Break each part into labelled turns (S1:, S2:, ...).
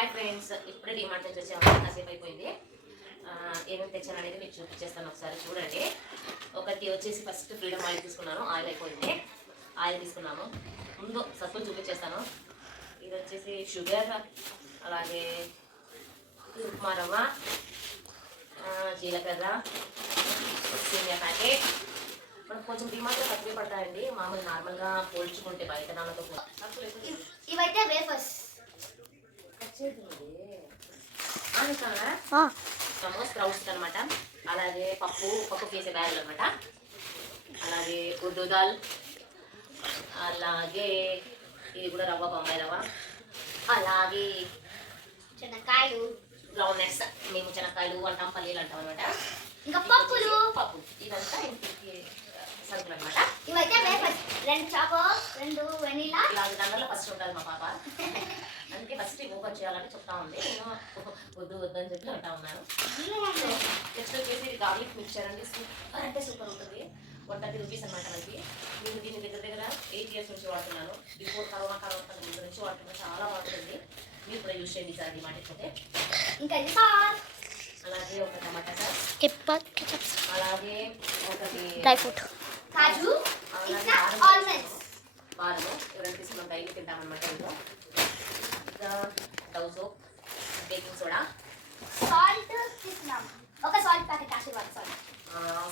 S1: Hi friends ఇప్పుడే demand నుంచి వచ్చాము. కాసేపు అయిపోయింది. ఏమేమి తెచ్చాను అనేది మీకు చూపించేస్తాను ఒకసారి. చూడండి. ఒకటి వచ్చేసి ఫస్ట్ ఫ్రీడమ్ ఆయిల్ తీసుకున్నాను. ఆయిల్ అయిపోయింది. ఆయిల్ తీసుకున్నాము. ముందు సరుకులు చూపించేస్తాను ఇది వచ్చేసి షుగర్ అలాగే ఇది ఉప్మా రవ్వ జీలకర్ర సేమియా ప్యాకెట్. మనకు కొంచెం డిమాండ్లో తక్కువే పడతాయండి. మామూలు నార్మల్గా పోల్చుకుంటే బయట నాన్నతో పో-
S2: ఇవైతే వేఫర్స్
S1: స్ప్రౌట్స్ అనమాట అలాగే పప్పు పప్పు వేసే బ్యాగులు అనమాట అలాగే ఉర్దూ దాల్. అలాగే ఇది కూడా రవ్వ బొంబాయి రవ్వ. అలాగే
S2: చెనక్కాయలు.
S1: గ్రౌండ్ నట్స్ మేము చెనక్కాయలు అంటాం పల్లీలు అంటాం అనమాట
S2: ఇంకా పప్పులు.
S1: పప్పు ఇదంతా ఇంటికి సరుకులు అనమాట
S2: ఇవైతే రెండు చాకో రెండు వెనీలా.
S1: ఇలా దండలో ఫస్ట్ ఉంటుంది మా పాప. అందుకే ఫస్ట్ ఓపెన్ చేయాలని చెప్తా ఉంది. నేను వద్దు వద్దు అని చెప్పి అంటా ఉన్నాను. నెక్స్ట్ వచ్చేసి ఇది గార్లిక్ మిక్చర్ అండి. సూపర్ అంటే సూపర్ ఉంటుంది. వన్ థర్టీ రూపీస్ అనమాట మనకి. నేను దీని దగ్గర దగ్గర ఎయిట్ ఇయర్స్ నుంచి వాడుతున్నాను. బిఫోర్ కరోనా కరోనా ముందు నుంచి వాడుతున్నాను చాలా బాగుంటుంది. మీరు కూడా యూజ్ చేయండి సార్ డిమాండ్ అయిపోతే
S2: ఇంకా ఇది సాస్
S1: అలాగే ఒక టమాటా సార్. అలాగే ఒకటి
S3: డ్రై ఫ్రూట్
S2: కాజు ఇంకా ఆల్మండ్స్
S1: బాదము ఎవరైనా తీసుకున్నాం డైలీ తింటామన్నమాట ఇంట్లో. ఇంకా Dove soap baking soda.
S2: Salt తీసుకున్నాం. ఒక salt packet Aashirvaad salt.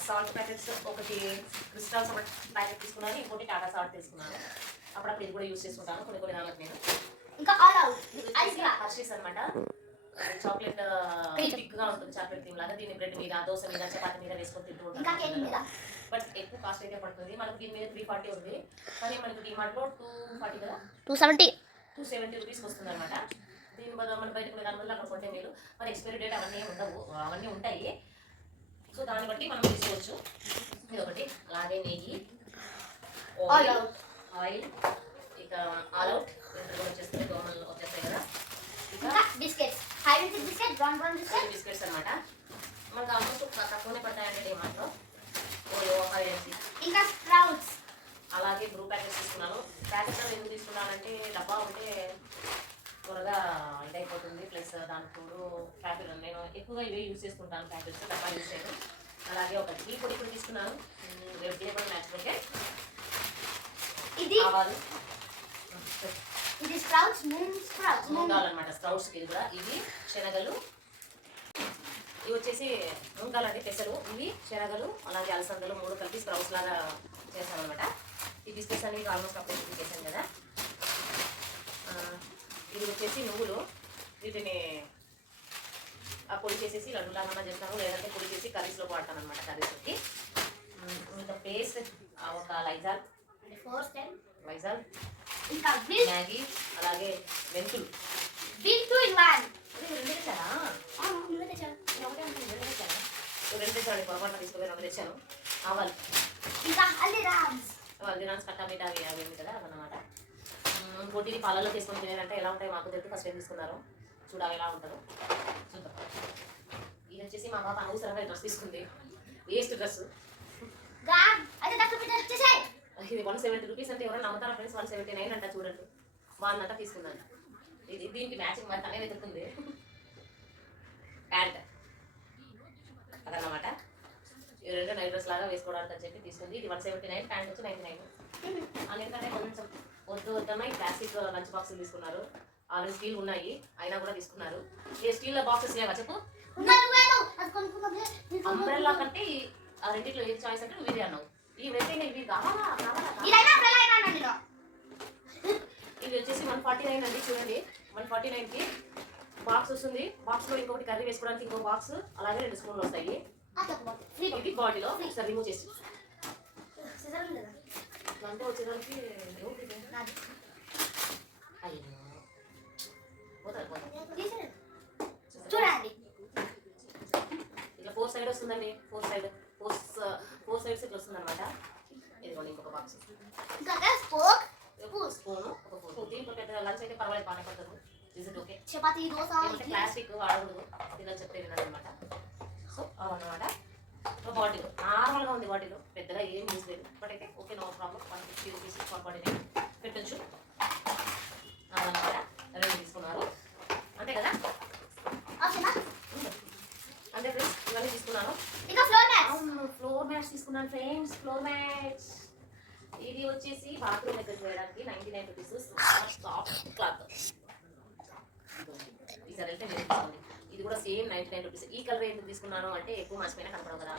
S1: Salt packets ఒకటి క్రిస్టల్ సాల్ట్ ప్యాకెట్ తీసుకున్నాను. ఇంకోటి టాటా సాల్ట్ తీసుకున్నాను. అప్పుడప్పుడు ఇది కూడా యూస్ చేసుకుంటాను. కొన్ని కొన్ని దానికి నేను
S2: ఇంకా ఆల్ అవుట్. ఐస్
S1: హర్షీస్ అనమాట చాక్లెట్ థిక్గా ఉంటుంది చాక్లెట్ క్రీమ్ లాగా. దీన్ని బ్రెడ్ మీద దోశ మీద చపాతి మీద వేసుకొని తింటూ బట్ ఎక్కువ కాస్ట్ అయితే పడుతుంది. మనకి దీని మీద త్రీ ఫార్టీ ఉంది. కానీ మనకి డిమార్ట్లో టూ ఫార్టీ కదా?
S3: టూ సెవెంటీ
S1: టూ సెవెంటీ రూపీస్కి వస్తుంది అనమాట దీని బదులు మన బయట కొన్ని దాని బదులు అక్కడ కొంటే మీరు మరి ఎక్స్పైరీ డేట్ అవన్నీ ఉండవు. అవన్నీ ఉంటాయి. సో దాన్ని బట్టి మనం తీసుకోవచ్చు. ఇది ఒకటి. అలాగే నెయ్యి ఆయిల్ ఇక ఆల్ అవుట్. వచ్చేస్తాయి కదా. ఇక
S2: biscuits. Biscuit brown brown biscuit
S1: biscuits అనమాట మనకు ఆల్మోస్ట్ తక్కువనే పడతాయండి డిమార్ట్లో ఓరియో ఫైవ్
S2: ఇంకా స్ప్రౌట్స్.
S1: అలాగే బ్రూ ప్యాకెట్స్ తీసుకున్నాను. ప్యాకెట్లో ఎందుకు తీసుకున్నానంటే డబ్బా ఉంటే త్వరగా ఇదైపోతుంది. ప్లస్ దానికి తోడు ప్యాకెట్ నేను ఎక్కువగా ఇవే యూజ్ చేసుకుంటాను ప్యాకెట్స్ డబ్బా యూజ్ చేయను. అలాగే ఒక టీ పొడి కూడా తీసుకున్నాను. వెజిటేబుల్ న్యాచురల్
S2: ఇది
S1: ఆవాలు.
S2: ఇది స్ప్రౌట్స్ మూన్ స్ప్రౌట్స్ మూన్
S1: మూంగాలు అనమాట స్ప్రౌట్స్ ఇది కూడా. ఇవి శనగలు. ఇవి వచ్చేసి మూంగాలు అంటే పెసలు ఇవి శనగలు అలాగే అలసందలు మూడు కలిపి స్ప్రౌట్స్ లాగా చేస్తాం అనమాట ఈ బిస్కెట్స్ అనేవి ఆల్మోస్ట్ అప్పుడు చేశాను కదా. ఇది వచ్చేసి నువ్వులు. వీటిని ఆ పొడి చేసేసి లడ్డులాగా చేస్తాను లేదంటే పొడి చేసి కర్రీస్లో వాడతాను అనమాట కర్రీస్లోకి ఇంకా పేస్ట్ ఒక లైజాల్. లైజాల్.
S2: ఇంకా
S1: మ్యాగీ అలాగే మెంతులు.
S2: విల్ టు ఇన్ వన్.
S1: రెండు తెచ్చారా? రెండు తెచ్చారా? రెండు తెచ్చాను పొరపాటున తీసుకుపోయి రెండు తెచ్చాను. ఆవాలు.
S2: ఇంకా హల్దీరామ్స్
S1: హల్దీరామ్స్ కట్టా మీట అవి అవి కదా అదనమాట ఇంకోటి ఇది పాలలో తీసుకొని తినారంటే ఎలా ఉంటాయి మాకు తెలియదు ఫస్ట్ ఏం తీసుకున్నారు? చూడాలి ఎలా ఉంటారు చూద్దాం. ఇది వచ్చేసి మా పాప అనవసరంగా డ్రెస్ తీసుకుంది. Waste dress. ఇది వన్ సెవెంటీ రూపీస్ అంటే ఎవరైనా నమ్ముతారా ఫ్రెండ్స్ వన్ సెవెంటీ నైన్ అంట చూడండి. బాగుందంట తీసుకున్నాను. ఇది దీనికి మ్యాచింగ్ మరి తనే వెతుకుతుంది. ప్యాంట్ అదన్నమాట. ఈ రెండు నైట్ డ్రెస్ లాగా వేసుకోవడానికి అని చెప్పి తీసుకుంది. ఇది వన్ సెవెంటీ నైన్ ప్యాంట్ వచ్చి నైన్టీ నైన్ ఎందుకంటే కొంచెం వద్దు వద్దన్న ఈ ప్లాస్టిక్ లంచ్ బాక్సులు తీసుకున్నారు. ఆల్రెడీ స్టీల్ ఉన్నాయి. అయినా కూడా తీసుకున్నారు. ఏ స్టీల్ బాక్సెస్ లేవా చెప్పు? అంబ్రెల్లా కంటే ఆ రెండిట్లో ఏది చాయిస్ అంటే నువ్వు ఇది అన్నావు. ఇది వచ్చేసి వన్ ఫార్టీ నైన్ అండి చూడండి. వన్ ఫార్టీ నైన్కి బాక్స్ వస్తుంది. బాక్స్లో ఇంకొకటి కర్రీ వేసుకోవడానికి ఇంకో బాక్స్ అలాగే రెండు స్పూన్లు వస్తాయి. ఇది ఒకసారి రిమూవ్ చేసి అంటే వచ్చేదానికి.
S2: చూడండి.
S1: ఇట్లా ఫోర్ సైడ్ వస్తుందండి four side four four sides ఇట్లా వస్తుంది అనమాట ఇదిగోండి ఇంకొక బాక్స్ స్పూన్ ఒక ఫోర్ దీంట్లో పెద్ద లంచ్ అయితే పర్వాలేదు బాగానే పడుతుంది. It okay
S2: chapati dosa
S1: plastic వాడకూడదు. ఇలా చెప్తే వినాలన్నమాట సో అవన్నమాట బాటిల్ నార్మల్గా ఉంది బాటిల్ పెద్దగా ఏం యూస్ లేదు. బట్ అయితే okay no problem one fifty rupees one forty nine పెట్టచ్చు అవన్నమాట రెండు తీసుకున్నారు అంతే కదా తీసుకున్నాను ఫ్లోర్ మ్యాట్స్ ఇది వచ్చేసి బాత్రూమ్ దగ్గర చేయడానికి ninety nine rupees soft cloth ఈసారి వెళ్తే ఇది కూడా సేమ్ నైంటీ నైన్ రూపీస్ ఈ కలర్ ఎందుకు తీసుకున్నాను అంటే ఎక్కువ మర్చిపోయినా కనపడదు కదా.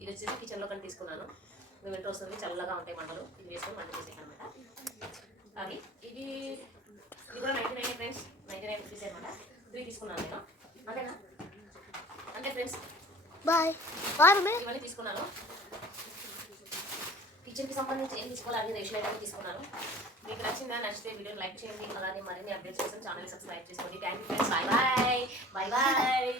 S1: ఇది వచ్చేసి కిచెన్లో కానీ తీసుకున్నాను. ఇది వింటర్ వస్తుంది చల్లగా ఉంటాయి మంటలు. ఇది వేసుకొని మంట చేసే అనమాట అది ఇది ఇది కూడా ninety nine friends ninety nine rupees అనమాట త్రీ తీసుకున్నాను నేను. అంతేనా? అంతే ఫ్రెండ్స్
S2: బాయ్ బాయ్
S1: ఇవన్నీ తీసుకున్నాను. కిచెన్కి సంబంధించి ఏం తీసుకోవాలి అన్ని రేషన్ ఐటమ్ తీసుకున్నాను. మీకు నచ్చిందా నచ్చితే వీడియో లైక్ చేయండి. అలాగే మరిన్ని అప్డేట్స్ కోసం ఛానల్ సబ్స్క్రైబ్ చేసుకోండి. Thank you bye bye bye bye